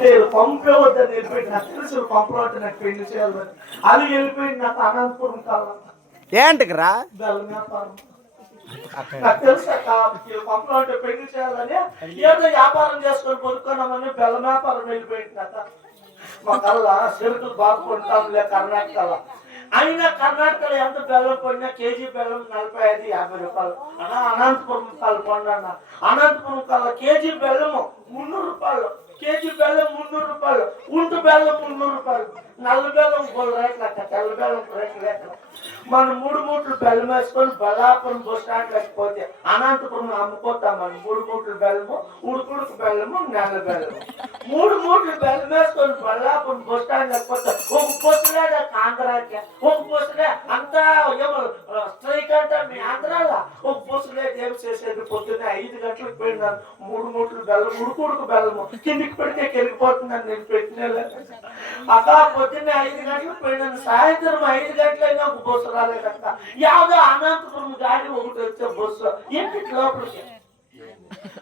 అంటే పంపే వద్దని వెళ్ళిపోయింది నాకు తెలుసు అంటే నాకు పెళ్ళి చేయాలని అది వెళ్ళిపోయింది నాకు అనంతపురం కాలం ఏంటికిరా? బెల్లం వ్యాపారం. నాకు తెలుసు పెళ్ళి చేయాలని ఏదో వ్యాపారం చేసుకొని కొనుక్కున్నామని బెల్లం వ్యాపారం వెళ్ళిపోయింది అక్క మా కల్లా చెరుకులు బాగా కొంటాంలే కర్ణాటకలో. అయినా కర్ణాటకలో ఎంత బెల్లం కొన్నా కేజీ బెల్లం నలభై ఐదు యాభై రూపాయలు. అన్నా అనంతపురం కాలు కొండన్న అనంతపురం కల్లా కేజీ బెల్లము మున్నూరు రూపాయలు. కేజీ బెల్లం మున్నూరు రూపాయలు ఉంటు బెల్లం మున్నూరు రూపాయలు. నల్ల బెల్లం గోల్ రేట్లు అక్క తెల్ల బెల్లం రేట్లు లెక్క. మనం మూడు మూట్లు బెల్లం వేసుకొని బలాపురం బస్ స్టాండ్ లేకపోతే అనంతపురం అమ్ముకోతాం మనం. మూడు మూట్లు బెల్లము ఉడుకుడుకు బెల్లము నల్ల బెల్లము. మూడు మూట్లు బెల్లం వేసుకొని బల్లాపురం బస్ స్టాండ్ లేకపోతే ఒక బస్సులేదా ఆంధ్రాకి ఒక బస్సులే అంతా ఏమో స్ట్రైక్ అంటే మీ ఆంధ్ర సేవ చేసేది పొద్దున్నే ఐదు గంటలకు పోయినాను మూడు మూట్లు బెల్లం ఉడుకుడుకు బెల్లము కిందికి పెడితే కెలిగిపోతుందని నేను పెట్టిన అక్క పొద్దున్నే ఐదు గంటలకు పోయినాను. సాయంత్రం ఐదు గంటలైనా ఒక బస్సు రాలేదక్క యాదో అనంతపురం గాడి ఒకటి వచ్చే బస్సు. ఇంటికి లోపలికి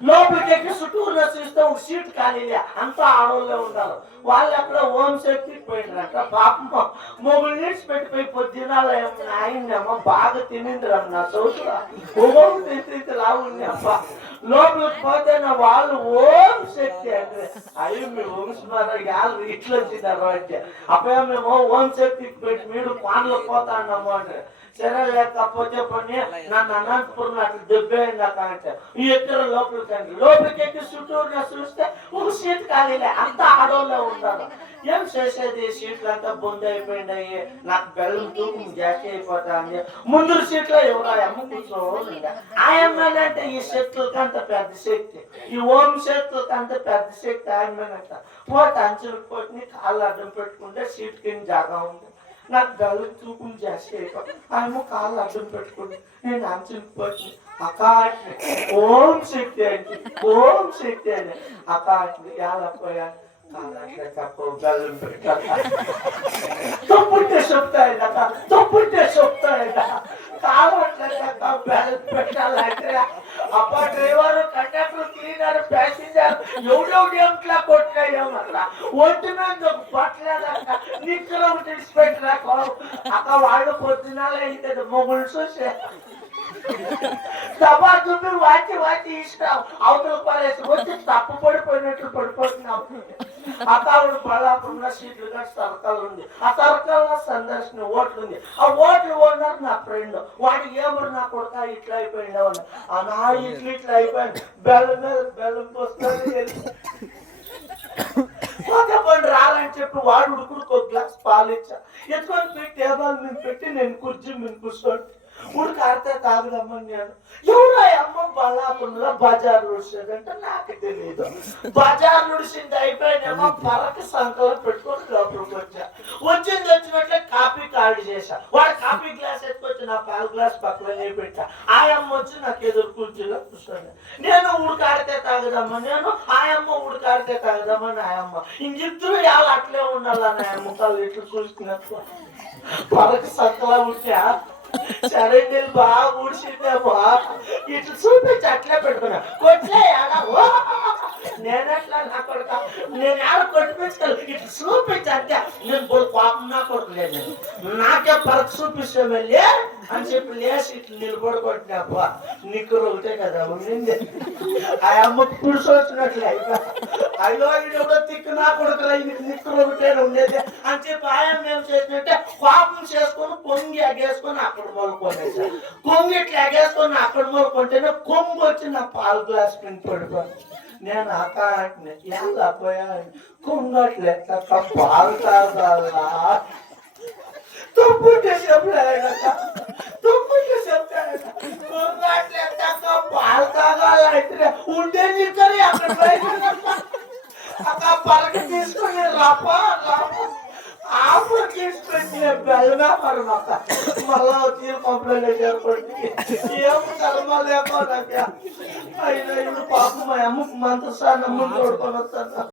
లోపలికి ఎక్కి చుట్టూరు చూస్తే ఒక సీట్ ఖాళీ అంతా ఆడవాళ్ళే ఉంటారు వాళ్ళు అక్కడ ఓం సేఫ్టీకి పోయినారట పాపం మొగుడు నీడ్స్ పెట్టిపోయి పొద్దునాల ఆయన్నేమో బాగా తినిందిరమ్మ నా సౌతురా ఓం తింటే లావుంది అబ్బా లోపల పోతే నా వాళ్ళు ఓం శక్తి అంటే అయ్యో మీ వంశమారా గాలి ఇట్లా వచ్చినారు అంటే మేము ఓం శక్తి పెట్టి మీరు పాన్లు పోతా అన్నాము అంటే సరే లేకపోతే పని నన్ను అనంతపురం అట్లా దెబ్బైంది అక్క అంటే ఈ ఇద్దరు లోపలికి అండి లోపలికి ఎక్కి చుట్టూరు చూస్తే ఒక సీట్ ఖాళీలే అంత ఆడోళ్ళే ఉంటారు ఏం చేసేది? సీట్లు అంతా బొంద అయిపోయినాయి. నాకు బెల్లం తూకం జాస్తి అయిపోతాంది. ముందు సీట్లో ఎవరో? అమ్మ కూర్చోవాలి ఆ ఎమ్మెల్యే అంటే ఈ శక్తులకి అంత పెద్ద శక్తి ఈ ఓం శక్తులకి అంత పెద్ద శక్తి ఆయనంట పోతే అంచులకు పోటీ కాళ్ళు అడ్డం పెట్టుకుంటే సీట్ కింద జాగా ఉంది నాకు గల్లు చూపులు జాస్తి ఆయన కాళ్ళు అడ్డం పెట్టుకుంటే నేను అంచులకు అకాటి ఓం శక్తి అంటే ఓం శక్తి అని అక్క ఎలా పోయాను తప్పుంటే అక్క తప్పుంటే చెప్తాయి కావట్లేక బెల్లం పెట్టాలంటే అప్ప డ్రైవర్ కండక్టర్ క్లీనర్ ప్యాసింజర్ ఎవడెవడు ఏమిట్లా కొట్టాయేమన్నా ఒంటి మీద నిక్కలు ఒకటి పెట్టరాక అక్క వాళ్ళు పొద్దునాలే అయితే మొగుడు చూసే సభా దుమ్మి వాచి వాచి ఇష్టం అవతల పారేసి వచ్చి తప్పు పడిపోయినట్లు పడిపోతున్నాం అకావుడు బలాపురంలో సీట్లు కాదు సర్కల్ ఉంది ఆ సర్కల్ సందర్శన ఓట్లు ఉంది ఆ ఓట్లు ఓనర్ నా ఫ్రెండ్. వాడు ఏమరు నా కొడుక? ఇట్లా అయిపోయింది అని ఆ నా ఇట్లా ఇట్లా అయిపోయింది బెల్లం మీద బెల్లం పోస్తుంది ఒక రాలని చెప్పి వాడు ఉడుకుడుకు ఒక గ్లాస్ పాలు ఇచ్చా ఎత్తుకొని పెట్టి టేబుల్ మీద పెట్టి నేను కుర్చీ మీద కూర్చోండి. ఉడికి ఆడితే తాగుదమ్మని నేను. అమ్మ బల్లాపురంలో బజార్ ఉడిసేదంటే నాకు తెలియదు బజార్ ఉడిసింది అయిపోయినేమో పరక సంకలం పెట్టుకొని లోపలికి వచ్చా. వచ్చింది వచ్చినట్లే కాఫీ కార్డు చేశా. వాడు కాఫీ గ్లాస్ ఎత్తుకొచ్చి నా పాల గ్లాస్ పక్కన పెట్టా? ఆ అమ్మ వచ్చి నాకు ఎదురు కుర్చీలో కూర్చోండి నేను ఉడికాడితే తాగుదమ్మా నేను ఆ అమ్మ ఉడకాడితే తాగుదమ్మని నా అమ్మ. ఇంకిద్దరు వాళ్ళు అట్లే ఉండాలని ఆ ముఖాలు ఇట్లా చూసుకున్నట్టు. పరక సంకలం ఉంటే సరే నేను బాగా ఊడిసిందేమో ఇట్లా చూపించి అట్లే పెట్టుకున్నా కొట్లే ఆడ ఓ! నేనట్లా నా కొడుక నేను ఆడ కొట్టిపించాలి ఇట్లా చూపించి అంతే నేను పోయి పాపం నా కొడుకు లేదు నాకే పరక చూపిస్తామే లే అని చెప్పి లేచి ఇట్లా నిలబడి కొట్టినాపా నీకు ఒకటే కదా ఉండింది ఆ అమ్మ పురుషు వచ్చినట్లే అయ్యో ఇది కూడా తిక్కు నా కొడుకులా ఇది నిక్కులు ఒకటే ఉండేది అని చెప్పి ఆయన ఏం చేసినట్టే పాపం చేసుకొని పొంగి ఎగేసుకొని అక్కడ మొలకొనేసా కొంగి ఇట్లా ఎగేసుకొని అక్కడ మొలకొంటేనే కొంగు వచ్చి నా పాలు గ్లాస్ కింద పడిపోయి నేను అకాంటే ఎలా పోయా కొంగట్లే తప్ప పాలు తాగాలా తప్పుంటే చెప్పలేదట తప్పుంటే చెప్తాడట కొంగట్లే తప్ప పాలు తాగాలంటే ఉండే నిక్కని అక్కడ బయట అక్క పలక తీసుకొని రప రప ఆపు తీసుకొని బెల్లమే పరమాక మళ్ళా వచ్చి కంప్లైంట్ ఏర్పడి. ఏం కర్మ లేకపోతే అయినా ఇప్పుడు పాపం మా అమ్మకు మంత్రస్థానం ముందు తోడుకొని వస్తాను